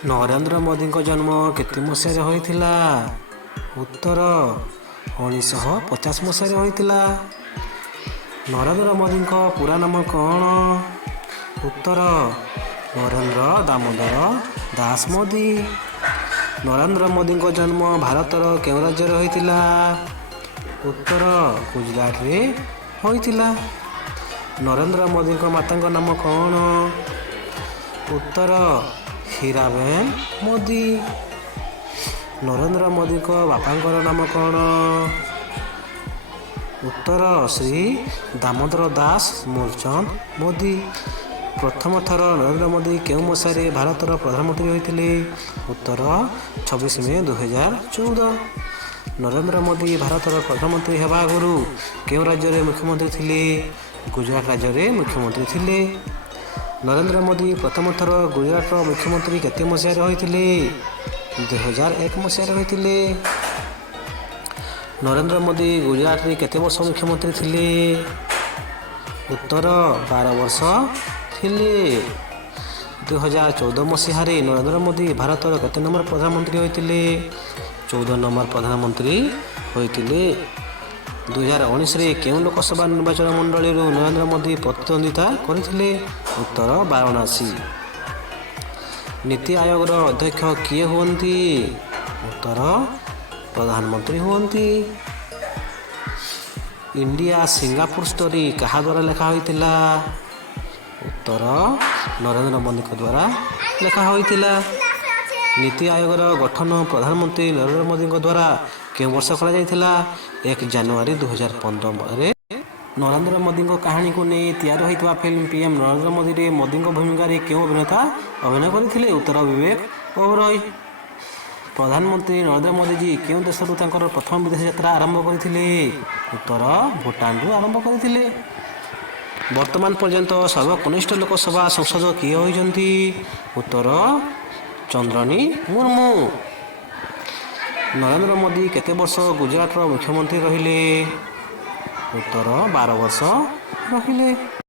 ନରେନ୍ଦ୍ର ମୋଦିଙ୍କ ଜନ୍ମ କେତେ ମସିହାରେ ହୋଇଥିଲା? ଉତ୍ତର 1950 ମସିହାରେ ହୋଇଥିଲା। ନରେନ୍ଦ୍ର ମୋଦିଙ୍କ ପୁରା ନାମ କ'ଣ? ଉତ୍ତର ନରେନ୍ଦ୍ର ଦାମୋଦର ଦାସ ମୋଦି। ନରେନ୍ଦ୍ର ମୋଦିଙ୍କ ଜନ୍ମ ଭାରତର କେଉଁ ରାଜ୍ୟରେ ହୋଇଥିଲା? ଉତ୍ତର ଗୁଜରାଟରେ ହୋଇଥିଲା। ନରେନ୍ଦ୍ର ମୋଦିଙ୍କ ମାତାଙ୍କ ନାମ କ'ଣ? ଉତ୍ତର ହୀରାବେନ ମୋଦି। ନରେନ୍ଦ୍ର ମୋଦିଙ୍କ ବାପାଙ୍କର ନାମ କ'ଣ? ଉତ୍ତର ଶ୍ରୀ ଦାମୋଦର ଦାସ ମୂଲଚନ୍ଦ ମୋଦି। ପ୍ରଥମ ଥର ନରେନ୍ଦ୍ର ମୋଦି କେଉଁ ମସିହାରେ ଭାରତର ପ୍ରଧାନମନ୍ତ୍ରୀ ହୋଇଥିଲେ? ଉତ୍ତର 26 ମେ 2014। ନରେନ୍ଦ୍ର ମୋଦି ଭାରତର ପ୍ରଧାନମନ୍ତ୍ରୀ ହେବା ଆଗରୁ କେଉଁ ରାଜ୍ୟରେ ମୁଖ୍ୟମନ୍ତ୍ରୀ ଥିଲେ? ଗୁଜରାଟ ରାଜ୍ୟରେ ମୁଖ୍ୟମନ୍ତ୍ରୀ ଥିଲେ। ନରେନ୍ଦ୍ର ମୋଦି ପ୍ରଥମ ଥର ଗୁଜରାଟର ମୁଖ୍ୟମନ୍ତ୍ରୀ କେତେ ମସିହାରେ ହୋଇଥିଲେ? 2001 ମସିହାରେ ହୋଇଥିଲେ। ନରେନ୍ଦ୍ର ମୋଦି ଗୁଜରାଟରେ କେତେ ବର୍ଷ ମୁଖ୍ୟମନ୍ତ୍ରୀ ଥିଲେ? ଉତ୍ତର 12 ବର୍ଷ ଥିଲେ। 2014 ମସିହାରେ ନରେନ୍ଦ୍ର ମୋଦି ଭାରତର କେତେ ନମ୍ବର ପ୍ରଧାନମନ୍ତ୍ରୀ ହୋଇଥିଲେ? 14 ନମ୍ବର ପ୍ରଧାନମନ୍ତ୍ରୀ ହୋଇଥିଲେ। 2019ରେ କେଉଁ ଲୋକସଭା ନିର୍ବାଚନ ମଣ୍ଡଳୀରୁ ନରେନ୍ଦ୍ର ମୋଦି ପ୍ରତିଦ୍ୱନ୍ଦ୍ୱିତା କରିଥିଲେ? ଉତ୍ତର ବାରାଣସୀ। ନୀତି ଆୟୋଗର ଅଧ୍ୟକ୍ଷ କିଏ ହୁଅନ୍ତି? ଉତ୍ତର ପ୍ରଧାନମନ୍ତ୍ରୀ ହୁଅନ୍ତି। ଇଣ୍ଡିଆ ସିଙ୍ଗାପୁର ଷ୍ଟୋରି କାହା ଦ୍ୱାରା ଲେଖା ହୋଇଥିଲା? ଉତ୍ତର ନରେନ୍ଦ୍ର ମୋଦିଙ୍କ ଦ୍ୱାରା ଲେଖା ହୋଇଥିଲା। ନୀତି ଆୟୋଗର ଗଠନ ପ୍ରଧାନମନ୍ତ୍ରୀ ନରେନ୍ଦ୍ର ମୋଦିଙ୍କ ଦ୍ୱାରା କେଉଁ ବର୍ଷ କରାଯାଇଥିଲା? 1 ଜାନୁଆରୀ 2015ରେ। ନରେନ୍ଦ୍ର ମୋଦିଙ୍କ କାହାଣୀକୁ ନେଇ ତିଆରି ହୋଇଥିବା ଫିଲ୍ମ ପିଏମ୍ ନରେନ୍ଦ୍ର ମୋଦିରେ ମୋଦିଙ୍କ ଭୂମିକାରେ କେଉଁ ଅଭିନେତା ଅଭିନୟ କରିଥିଲେ? ଉତ୍ତର ବିବେକ ଓବରୟ। ପ୍ରଧାନମନ୍ତ୍ରୀ ନରେନ୍ଦ୍ର ମୋଦିଜୀ କେଉଁ ଦେଶରୁ ତାଙ୍କର ପ୍ରଥମ ବିଦେଶ ଯାତ୍ରା ଆରମ୍ଭ କରିଥିଲେ? ଉତ୍ତର ଭୁଟାନରୁ ଆରମ୍ଭ କରିଥିଲେ। ବର୍ତ୍ତମାନ ପର୍ଯ୍ୟନ୍ତ ସର୍ବକନିଷ୍ଠ ଲୋକସଭା ସାଂସଦ କିଏ ହୋଇଛନ୍ତି? ଉତ୍ତର ଚନ୍ଦ୍ରନୀ ମୁର୍ମୁ। ନରେନ୍ଦ୍ର ମୋଦି କେତେ ବର୍ଷ ଗୁଜରାଟର ମୁଖ୍ୟମନ୍ତ୍ରୀ ରହିଲେ? ଉତ୍ତର 12 ବର୍ଷ ରହିଲେ।